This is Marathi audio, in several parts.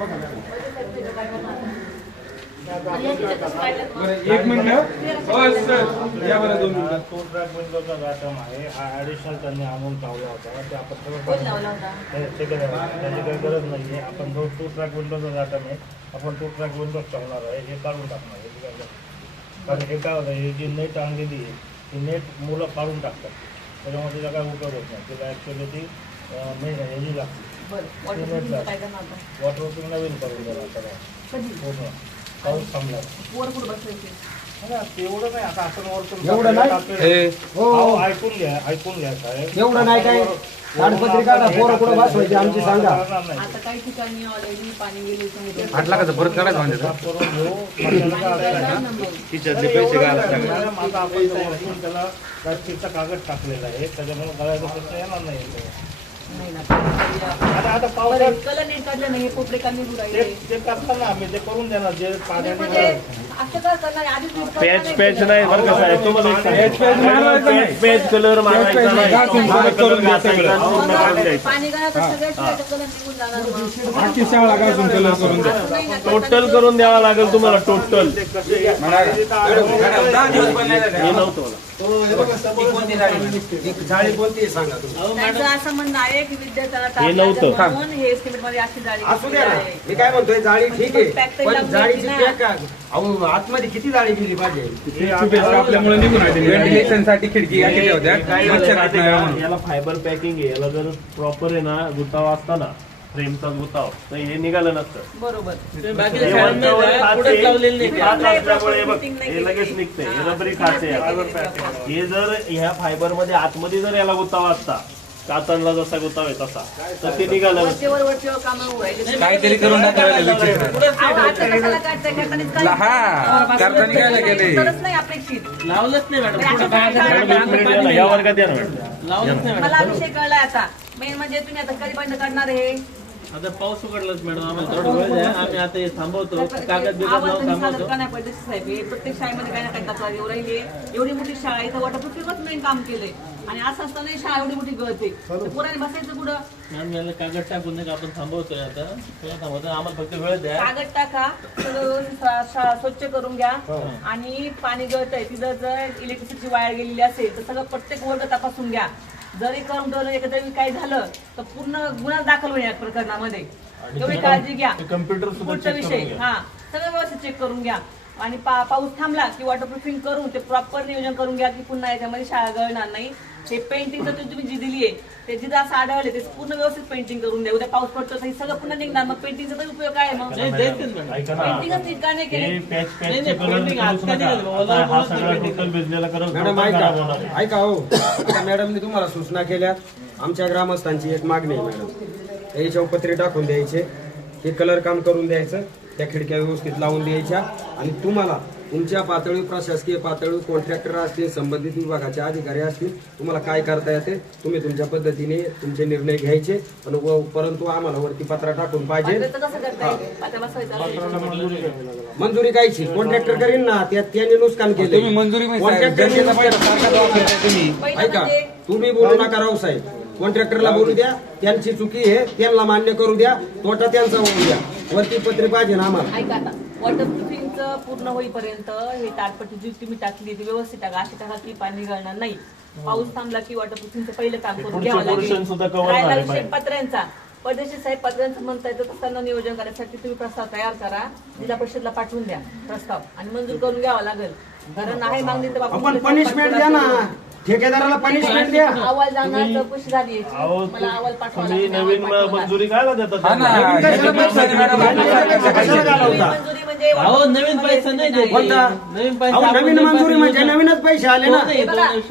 एक मिनिट सर या बरं 2 मिनिटं. तो ट्रॅक विंडोचा आयटम आहे हा ॲडिशनल त्यांनी आणून लावला होता ते आपण त्याची काही गरज नाही आहे. आपण जो टू ट्रॅक विंडोचा आयटम आहे आपण टू ट्रॅक विंडो ठेवणार आहे हे काढून टाकणार आहे. कारण हे काय होतं हे जी नेट आणलेली आहे ती नेट मुलं काढून टाकतात त्याच्यामुळे तिला काय उपयोग होत नाही. तिला ॲक्च्युली ती ह्याची लागते वॉटरप्रूफ नवीन करून देणार सगळं पूर्ण पाऊस थांबला तेवढं नाही. आता आपण एवढं नाही ऐकून घ्या साहेब एवढं नाही काय ताडपत्री काढा पोरं कुठं बसवायची आमची सांगा. आता काही ठिकाणी ऑलरेडी पाणी गेले 8 लाखाचं परत करायचं म्हणजे करून घेऊ तिच्यातले पैसे घाला आता आपण त्याला प्लास्टिकचा कागद टाकलेला आहे त्याच्यामुळे गळायचा प्रश्न येणार नाही. आता पावसाळ्यात कलर नीट काढलं नाही कोपरे कमी राहिले ते करताना आम्ही ते करून देणार जे पाण्याने असं का करणार आधीच पॅच नाही बरं का साहेब तुम्हाला पॅच कलर मारायचा नाही करून पाणी गळात सगळ्या कलर निघून जाणार बाकी शाळा घासून कलर करून द्या. टोटल करून द्यावा लागेल तुम्हाला टोटल हे नव्हतं जाळी कोणती सांगा तुम्ही. त्यांचं असं म्हणणं आहे की विद्यार्थ्याला हे नव्हतं. टाकायचं म्हणून हे एस्टिमेट मध्ये अशी जाळी असू द्या ना मी काय म्हणतोय जाळी ठीक आहे Pack पण तरी जाळीची लावली पॅक अहो आतमध्ये किती जाळी गेली पाहिजे. आपल्यामुळे निघून आली व्हेंटिलेशन साठी खिडकी केल्या होत्या मच्छर खात नाही म्हणून. याला फायबर पॅकिंग आहे. याला जर प्रॉपर आहे ना गुतावा असता ना फ्रेमचा गुताव तर हे निघालं नसतं. बरोबर हे लगेच निघते हे रबरी खाते. हे जर ह्या फायबर मध्ये आतमध्ये जर याला गुतावा असता कातणला जसा गुताव आहे तसा तर ते निघालं नसतं. वरचेवर कामं व्हायला काहीतरी करून टाकायला हा करताना काय केले नाही अपेक्षित लावलंच नाही मॅडम मॅडम एक मिनिट या ना या वर्गात या ना मॅडम. लावलंच नाही मला विषय कळलाय आता मेन म्हणजे तुम्ही आता कधी बंद करणार आहे आता पाऊस उघडलाच मॅडम आम्हाला थोडं वेळ द्या आम्ही आता हे थांबवतो कागद बिगद लावून थांबवतो. प्रत्येक शाळेमध्ये काही ना काही तक्रार येऊ राहिली एवढी मोठी शाळा आहे तर वॉटरप्रूफच मेन काम केलंय आणि असं असताना शाळा एवढी मोठी गळते तर पोरांनी बसायचं कुठं. मॅम याला कागद टाकून नाही का आपण थांबवतोय आता थांबवतो आम्हाला फक्त वेळ द्या. कागद टाका सगळं शाळा स्वच्छ करून घ्या आणि पाणी गळतंय तिथं जर इलेक्ट्रिसिटी वायर गेलेली असेल तर सगळं प्रत्येक वर्ग तपासून घ्या. जरी करून ठेवलं एकदा काही झालं तर पूर्ण गुन्हा दाखल होईल या प्रकरणामध्ये तेवढी काळजी घ्या. पुढचा विषय हा सगळं व्यवस्थित चेक करून घ्या आणि पाऊस थांबला की वॉटरप्रूफिंग करून ते प्रॉपर नियोजन करून घ्या की पुन्हा याच्यामध्ये शाळा गळणार नाही. हे पेंटिंग जर तुम्ही जी दिली आहे ते जिथं असं आढळले ते पूर्ण व्यवस्थित पेंटिंग करून द्या. उद्या पाऊस पडतो तर हे सगळं पुन्हा निघणार मग पेंटिंगचा तर उपयोग काय मग पेंटिंगच नीट का नाही केले. मॅडम ऐका हो आता मॅडमने तुम्हाला सूचना केल्या आमच्या ग्रामस्थांची एक मागणी आहे मॅडम याच्यावर पत्रे टाकून द्यायचे हे कलर काम करून द्यायचं त्या खिडक्या व्यवस्थित लावून द्यायच्या आणि तुम्हाला तुमच्या पातळी प्रशासकीय पातळी कॉन्ट्रॅक्टर असतील संबंधित विभागाचे अधिकारी असतील तुम्हाला काय करता येते तुम्ही तुमच्या पद्धतीने तुमचे निर्णय घ्यायचे पण परंतु आम्हाला वरती पत्रा टाकून पाहिजे. मंजुरी कायची कॉन्ट्रॅक्टर करीन ना त्यांनी नुकसान केले तुम्ही मंजुरी ऐका तुम्ही बोलू नका राव साहेब कॉन्ट्रॅक्टरला बोलू द्या त्यांची चुकी आहे त्यांना मान्य करू द्या तोटा त्यांचा होऊ द्या वरती पत्रे पाहिजे ना आम्हाला. ऐका आता वॉटरप्रूफिंगचं पूर्ण होईपर्यंत हे ताडपट्टी जी तुम्ही टाकली ती व्यवस्थित टाका अशी टाका की पाणी गळणार नाही. पाऊस थांबला की वॉटरप्रूफिंगचं पहिलं काम करून घ्यावं लागेल. विषय पत्र्यांचा परदेशी साहेब पत्र्यांचं म्हणता येतं तसं नियोजन करण्यासाठी तुम्ही प्रस्ताव तयार करा जिल्हा परिषदला पाठवून द्या प्रस्ताव आणि मंजूर करून घ्यावा लागेल. कारण आहे मागणी तर आपण पनिशमेंट द्या ना ठेकेदाराला पनिशमेंट द्या. अहवाल जाणार चौकशी झाली मला अहवाल पाठवायला नवीन मंजुरी काय देतात नवीन पैसा नाही नवीन पैसा नवीन मंजुरी म्हणजे नवीनच पैसे आले ना.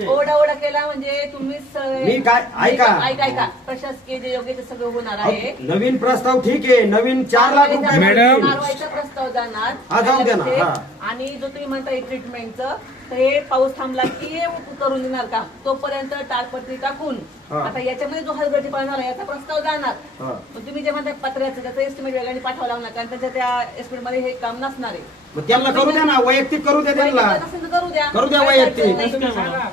ओढा केला म्हणजे तुम्हीच मी काय ऐका प्रशासकीय जे योग्य ते सगळं होणार आहे. नवीन प्रस्ताव ठीक आहे नवीन 4 लाख रुपये मॅडम कारवाईचा प्रस्ताव जाणार जाऊ द्या ना. आणि जो तुम्ही म्हणताय ट्रीटमेंटचं तर हे पाऊस थांबला की हे करून देणार का तोपर्यंत ताडपत्री टाकून आता याच्यामध्ये जो हलगर्जीपणा झाला याचा प्रस्ताव जाणार. मग तुम्ही जे म्हणताय पत्र्याचं त्याचं एस्टिमेट वेगळ्याने पाठवावं लागणार कारण त्याच्या त्या एस्टिमेट मध्ये हे काम नसणार आहे. मग त्यांना करू द्या ना वैयक्तिक करू द्या त्यांना करू द्या वैयक्तिक.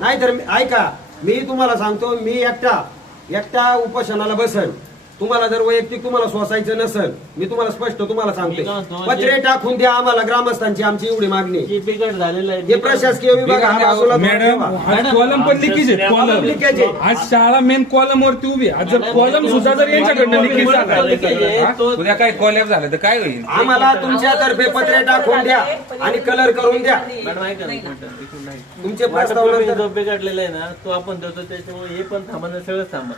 नाहीतर ऐका मी तुम्हाला सांगतो मी एकटा उपोषणाला बसेल तुम्हाला जर वैयक्तिक तुम्हाला सोसायचं नसेल, मी तुम्हाला स्पष्ट तुम्हाला मी काय सांगतोय, म्हणतो, पत्रे टाकून द्या आम्हाला ग्रामस्थांची, आमची एवढी मागणी आहे. जे बिघड झालेलं आहे हे प्रशासकीय विभाग हा बाजूला मॅडम ठेवा. आज कॉलम पण लिकेज आहे कॉलम लिकेज आहे. आज शाळा मेन कॉलम वरती उभी आहे. आज जर कॉलम सुद्धा जर यांच्याकडनं लिकेज झाला उद्या काय कॉलॅप झालं तर काय होईल? आम्हाला तुमच्यातर्फे पत्रे टाकून द्या आणि कलर करून द्या. मॅडम ऐका ना, एक मिनिट नाही. तुमचे प्रस्ताव नंतर जो बिघडलेला आहे ना तो आपण देतो, त्याच्यामुळे हे पण थांबा ना, सगळं थांबा.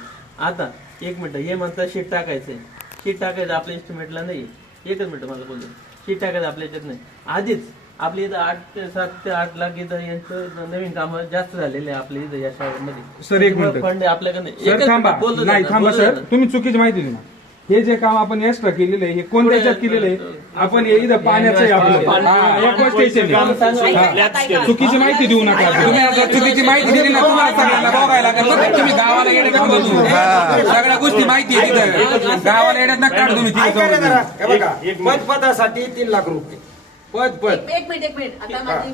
आता एक मिनिट, हे म्हणतात शीट टाकायचंय, शीट टाकायचं आपल्या एस्टिमेटला नाही. एकच मिनिट मला बोलतो, शीट टाकायचं आपल्या याच्यात नाही. आधीच आपली इथं 7 ते 8 लाख इथं यांचं नवीन कामं जास्त झालेले आहे आपल्या इथं या शाळेमध्ये. सर, एक मिनिट. फंड आपल्याकडे नाही. सर एकच थांबा, मिनिट, बोलतो नाही ना, थांबा बोलतो सर, ना. तुम्ही चुकीची माहिती दिली ना. हे जे काम आपण एक्स्ट्रा केलेलं आहे हे कोणत्या याच्यात केलेलं आहे? आपण हे इथं पाण्याचं आहे आपलं. हा, एक स्टेशन आहे. चुकीची माहिती देऊ नका. तुम्ही आता चुकीची माहिती दिली ना, तुम्हाला सगळ्यांना बघायला लागेल. बघा, तुम्ही गावाला येण्यात नका बसू. सगळ्या गोष्टी माहिती आहे तिथं. गावाला येण्यात नका काढू तुम्ही ऐका रे तिथं. जरा, हे बघा, पदपदासाठी 3 लाख रुपये पद. एक मिनिट आता माझी